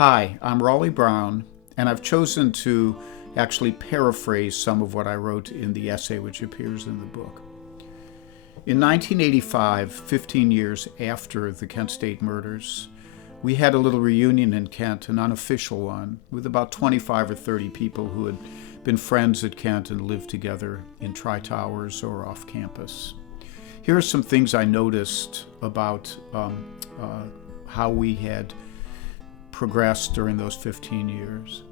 Hi, I'm Raleigh Brown, and I've chosen to actually paraphrase some of what I wrote in the essay which appears in the book. In 1985, 15 years after the Kent State murders, we had a little reunion in Kent, an unofficial one, with about 25 or 30 people who had been friends at Kent and lived together in Tri-Towers or off campus. Here are some things I noticed about how we had progressed during those 15 years.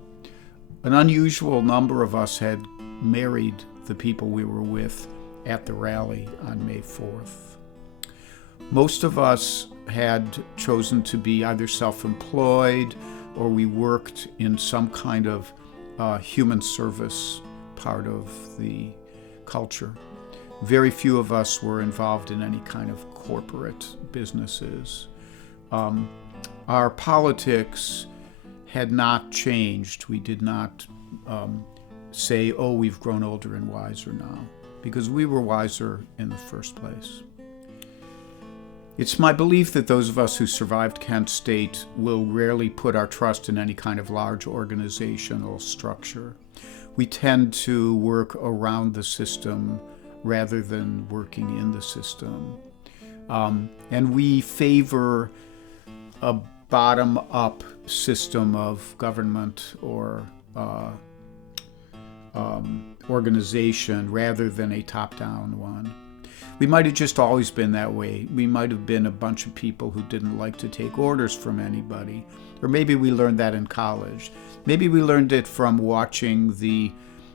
An unusual number of us had married the people we were with at the rally on May 4th. Most of us had chosen to be either self-employed or we worked in some kind of human service part of the culture. Very few of us were involved in any kind of corporate businesses. Our politics had not changed. We did not say, oh, we've grown older and wiser now, because we were wiser in the first place. It's my belief that those of us who survived Kent State will rarely put our trust in any kind of large organizational structure. We tend to work around the system rather than working in the system. And we favor a bottom-up system of government or organization rather than a top-down one. We might have just always been that way. We might have been a bunch of people who didn't like to take orders from anybody. Or maybe we learned that in college. Maybe we learned it from watching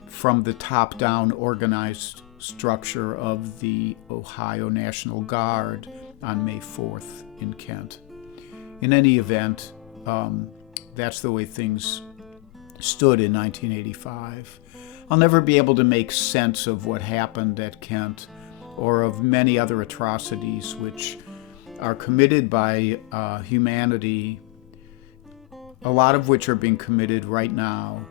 from the top-down organized structure of the Ohio National Guard on May 4th in Kent. In any event, that's the way things stood in 1985. I'll never be able to make sense of what happened at Kent or of many other atrocities which are committed by humanity, a lot of which are being committed right now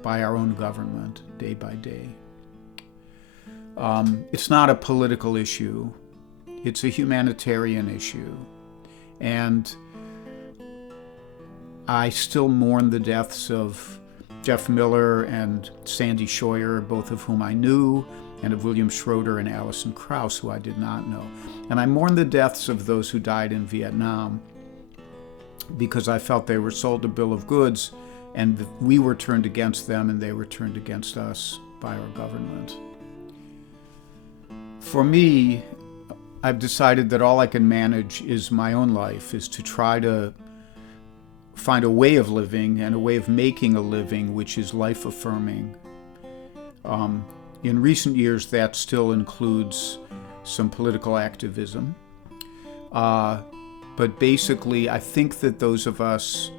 by our own government day by day. It's not a political issue. It's a humanitarian issue. And I still mourn the deaths of Jeff Miller and Sandy Scheuer, both of whom I knew, and of William Schroeder and Alison Krauss, who I did not know. And I mourn the deaths of those who died in Vietnam because I felt they were sold a bill of goods and we were turned against them and they were turned against us by our government. For me, I've decided that all I can manage is my own life, is to try to find a way of living and a way of making a living which is life-affirming. In recent years, that still includes some political activism. But basically, I think that those of us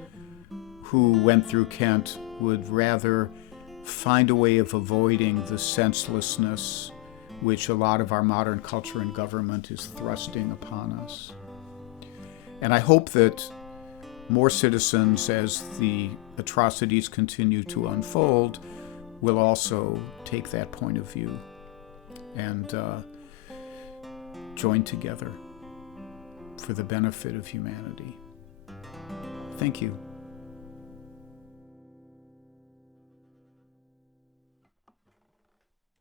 who went through Kent would rather find a way of avoiding the senselessness which a lot of our modern culture and government is thrusting upon us. And I hope that more citizens, as the atrocities continue to unfold, will also take that point of view and join together for the benefit of humanity. Thank you.